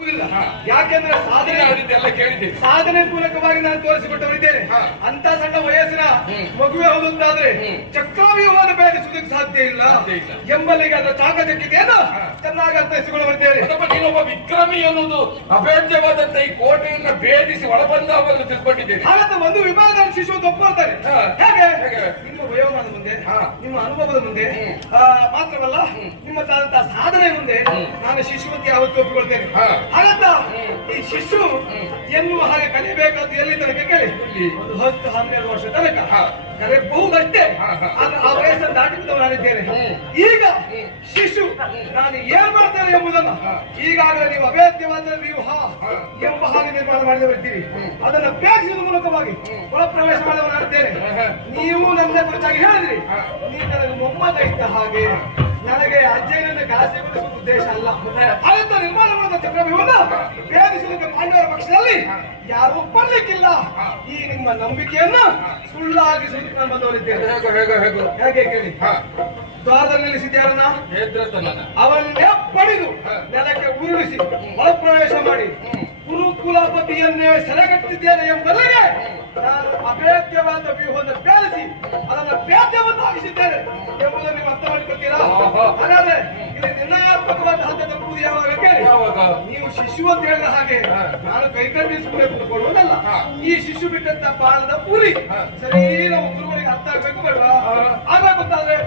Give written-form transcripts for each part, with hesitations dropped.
ಯಾಕೆಂದ್ರೆ ಸಾಧನೆ ಮೂಲಕವಾಗಿ ನಾನು ತೋರಿಸಿಕೊಟ್ಟವರಿದ್ದೇನೆ. ಅಂತ ಸಣ್ಣ ವಯಸ್ಸಿನ ಮಗುವೆ ಹೋದಂತಾದ್ರೆ ಚಕ್ರವ್ಯೂಹವನ್ನು ಭೇದಿಸುವುದಕ್ಕೆ ಸಾಧ್ಯ ಇಲ್ಲ ಎಂಬಲ್ಲಿಗೆ ಅದರ ಚಾಕಚಕ್ಯತೆಯನ್ನು ಚೆನ್ನಾಗಿ ಅರ್ಥೈಸಿಕೊಳ್ಳುತ್ತಿದ್ದೇನೆ. ನೀನೊಬ್ಬ ವಿಕ್ರಮಿ ಅನ್ನೋದು ಅಭೇದ್ಯವಾದಂತ ಈ ಕೋಟೆಯನ್ನು ಭೇದಿಸಿ ಒಳಬಂದವನ್ನು ತಿಳ್ಕೊಂಡಿದ್ದೇನೆ. ಹಾಗಂತ ಒಂದು ವಿಭಾಗದ ಶಿಶು ಒಪ್ಪಿಕೊಳ್ತಾರೆ. ಹೇಗೆ ನಿಮ್ಮ ವಯೋಮಾನದ ಮುಂದೆ, ನಿಮ್ಮ ಅನುಭವದ ಮುಂದೆ ಮಾತ್ರವಲ್ಲ, ನಿಮ್ಮ ಸಾಧನೆ ಮುಂದೆ ನಾನು ಶಿಶುವಂತೆ ಯಾವತ್ತೂ ಒಪ್ಪಿಕೊಳ್ತೇನೆ. ಹಾಗಂತ ಈ ಶಿಶು ಎನ್ನುವ ಹಾಗೆ ಕಲಿಬೇಕಾದ ಎಲ್ಲಿ ತನಕ ಕೇಳಿ, ಒಂದು 10-12 ವರ್ಷ ತನಕ ಕಲಿಯಬಹುದಷ್ಟೇ. ಆ ವಯಸ್ಸನ್ನು ದಾಟಿದ್ದವನಾಗಿದ್ದೇನೆ. ಈಗ ಶಿಶು ನಾನು ಏನ್ ಮಾಡ್ತೇನೆ ಎಂಬುದನ್ನು ಈಗಾಗಲೇ ನೀವು ಅಭೇದ್ಯವಾದ ವ್ಯೂಹ ಎಂಬ ಹಾಗೆ ನಿರ್ಮಾಣ ಮಾಡಿದವರಿದ್ದೀರಿ. ಅದನ್ನು ಪ್ರೇಕ್ಷಿಸುವ ಮೂಲಕವಾಗಿ ಒಳ ಪ್ರವೇಶ ಮಾಡಿದವನಾಗಿದ್ದೇನೆ. ನೀವು ನನ್ನ ಕುರಿತಾಗಿ ಹೇಳಿದ್ರಿ, ನೀವು ನನಗೆ ಮೊಮ್ಮಗ ಇದ್ದ ಹಾಗೆ, ನನಗೆ ಅಜ್ಜಯ್ಯನನ್ನು ಗಾಸಿಗೊಳಿಸುವ ಉದ್ದೇಶ ಅಲ್ಲ. ಹಾಗಂತ ನಿರ್ಮಾಣ ಮಾಡಿದ ಚಕ್ರವ್ಯೂಹವನ್ನು ಭೇದಿಸುವುದಕ್ಕೆ ಪಾಂಡವರ ಪಕ್ಷದಲ್ಲಿ ಯಾರು ಒಪ್ಪಲಿಕ್ಕಿಲ್ಲ. ಈ ನಿಮ್ಮ ನಂಬಿಕೆಯನ್ನು ಸುಳ್ಳಾಗಿಸುವುದಕ್ಕೆ ನಾನು ಬಂದವರಿದ್ದೇನೆ. ಹೇಗೆ ಕೇಳಿ, ದ್ವಾರದಲ್ಲಿ ನಿಲ್ಲಿಸಿದ್ಯಾರನ್ನ ಅವನ್ನೇ ಪಡೆದು ನೆಲಕ್ಕೆ ಉರುಳಿಸಿ ಒಳಪ್ರವೇಶ ಮಾಡಿ ಕುರುಕುಲಪತಿಯನ್ನೇ ಸೆರೆಗಟ್ಟಿದ್ದೇನೆ ಎಂಬುದರಿಗೆ ನಾನು ಅಭೇದ್ಯವಾದ ವ್ಯೂಹವನ್ನು ಬೇರಿಸಿ ಅದನ್ನು ಭೇದ್ಯವನ್ನಾಗಿಸಿದ್ದೇನೆ ಎಂಬುದನ್ನು ನೀವು ಅರ್ಥ ಮಾಡಿಕೊಳ್ತೀರಾ? ಹಾಗಾದ್ರೆ ಇಲ್ಲಿ ನಿರ್ಣಯಾತ್ಮಕವಾದ ಹಂತ ತಪ್ಪುವುದು ಯಾವಾಗ ಕೇಳಿ, ನೀವು ಶಿಶು ಅಂತ ಹೇಳಿದ ಹಾಗೆ ನಾನು ಕೈಕಂಡಿಸಿಕೊಂಡು ಕೊಡುವುದಲ್ಲ. ಈ ಶಿಶು ಬಿಟ್ಟಂತ ಬಾಳದ ಪೂರಿ ಸರಿ ನಾವು ಗುರುಗಳಿಗೆ ಅರ್ಥ ಆಗ್ಬೇಕು ಬೇಡವಾ? ಆಗ್ಬೇಕು ಅಂತಾದ್ರೆ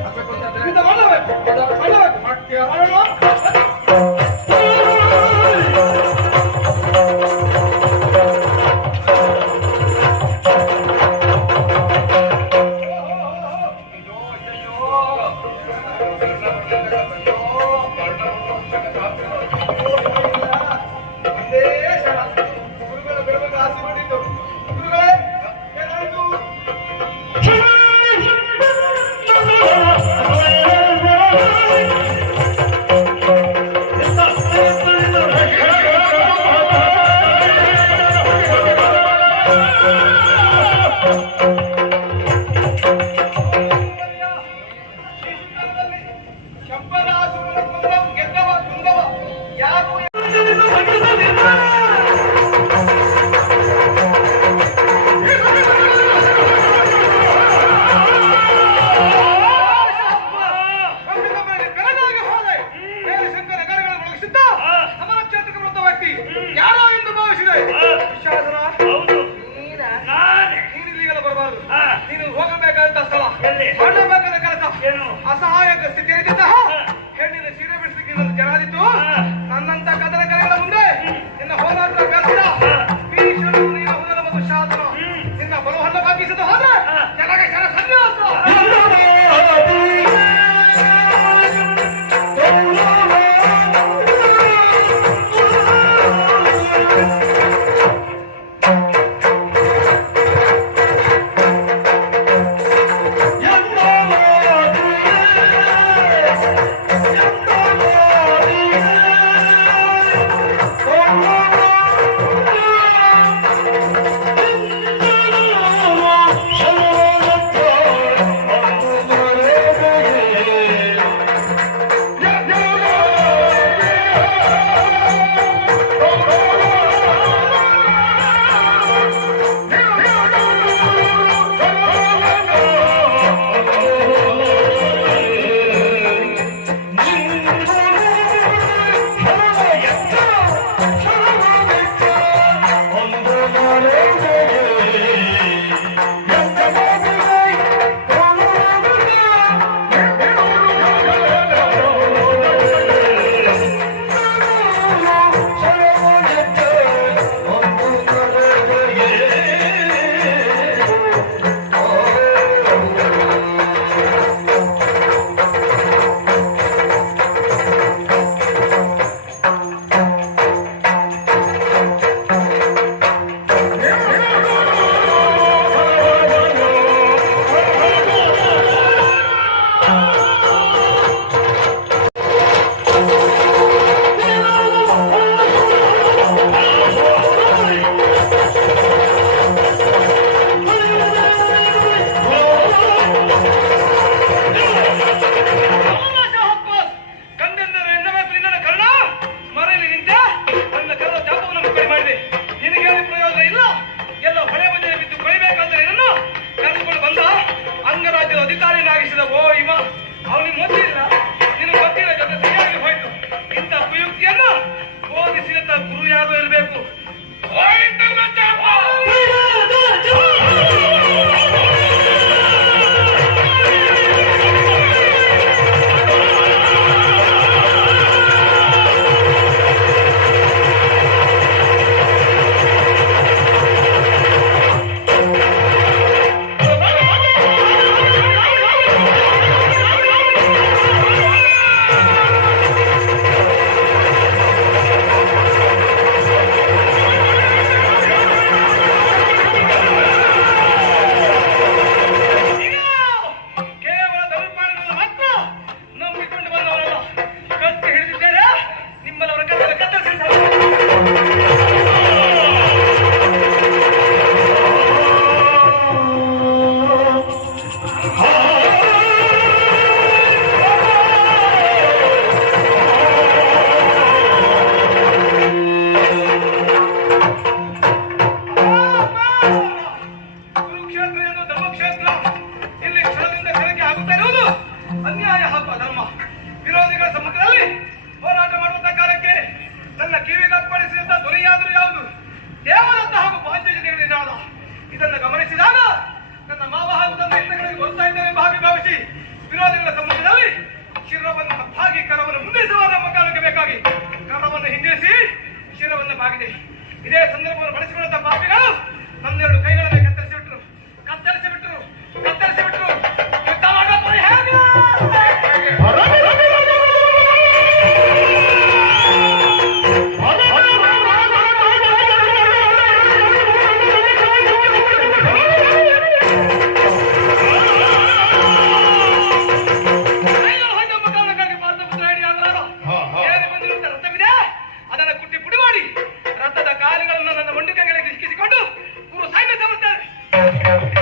ನೀನು ಹೋಗಬೇಕಾದಂತ ಸ್ಥಳ, ಮಾಡಬೇಕಾದ ಕೆಲಸ, ಅಸಹಾಯಕ ಸ್ಥಿತಿಯಲ್ಲಿದ್ದಂತಹ ಹೆಣ್ಣಿನ ಸೀರೆ ಬಿಡಿಸಲಿಕ್ಕೆ ಜನಾದಿತ್ತು. ನನ್ನಂತ ಕದನ ಕಲೆಗಳ ಮುಂದೆ ನಿನ್ನ ಹೋರಾಟ ವ್ಯರ್ಥ. ಭೀಷಣನು ನೀನು ಹುನರ ಮತ್ತು ಶಾಸನ ನಿನ್ನ ಬಲವನ್ನು ಭಾಗಿಸದ ಹೋದ್ರೆ ಜನಗೆ ಶರ ಸನ್ಯಾಸ. ಶಿಶುವಿಗೆ ಅಪ್ಪಳಿಸಿದಂತ ಧ್ವನಿಯಾದರೂ ಯಾವುದು? ದೇವದತ್ತ ಹಾಗೂ ಪಾಂಚಜನ್ಯ ನಿನಾದ. ಇದನ್ನು ಗಮನಿಸಿದಾಗ ನನ್ನ ಮಾವ ಹಾಗೂ ನನ್ನ ಹಿತಗಳಿಗೆ ಬರ್ತಾ ಇದ್ದೇನೆ ಎಂಬ ಹಾಗೆ ಭಾವಿಸಿ ವಿರೋಧಿಗಳ ಸಮ್ಮುಖದಲ್ಲಿ ಶಿರವನ್ನು ಹಾಕಿ ಕರವನ್ನು ಮುಂದಿಸುವ ನಮ್ಮ ಕಾಲಕ್ಕೆ ಬೇಕಾಗಿ ಕರವನ್ನು ಹಿಂದಿರಿಸಿ ಶಿರವನ್ನು ಬಾಗಿದೆ. ಇದೇ ಸಂದರ್ಭವನ್ನು ಬಳಸಿಕೊಳ್ಳುವಂತ ಪಾಪಿಗಳು ನನ್ನೆರಡು ಕೈಗಳನ್ನು ಕತ್ತರಿಸಿಬಿಟ್ರು. ಯುದ್ಧ ಮಾಡೋ ಪರಿ ಹೇಗೆ? ಅದನ್ನು ಕುಟ್ಟಿ ಪುಡಿ ಮಾಡಿ ರಥದ ಕಾಲುಗಳನ್ನು ನನ್ನ ಮಂಡಿಕೆಗಳಿಗೆ ಸಿಕ್ಕಿಸಿಕೊಂಡು ಗುರು ಸೈನ್ಯ ಸಮರ್ಥನೆ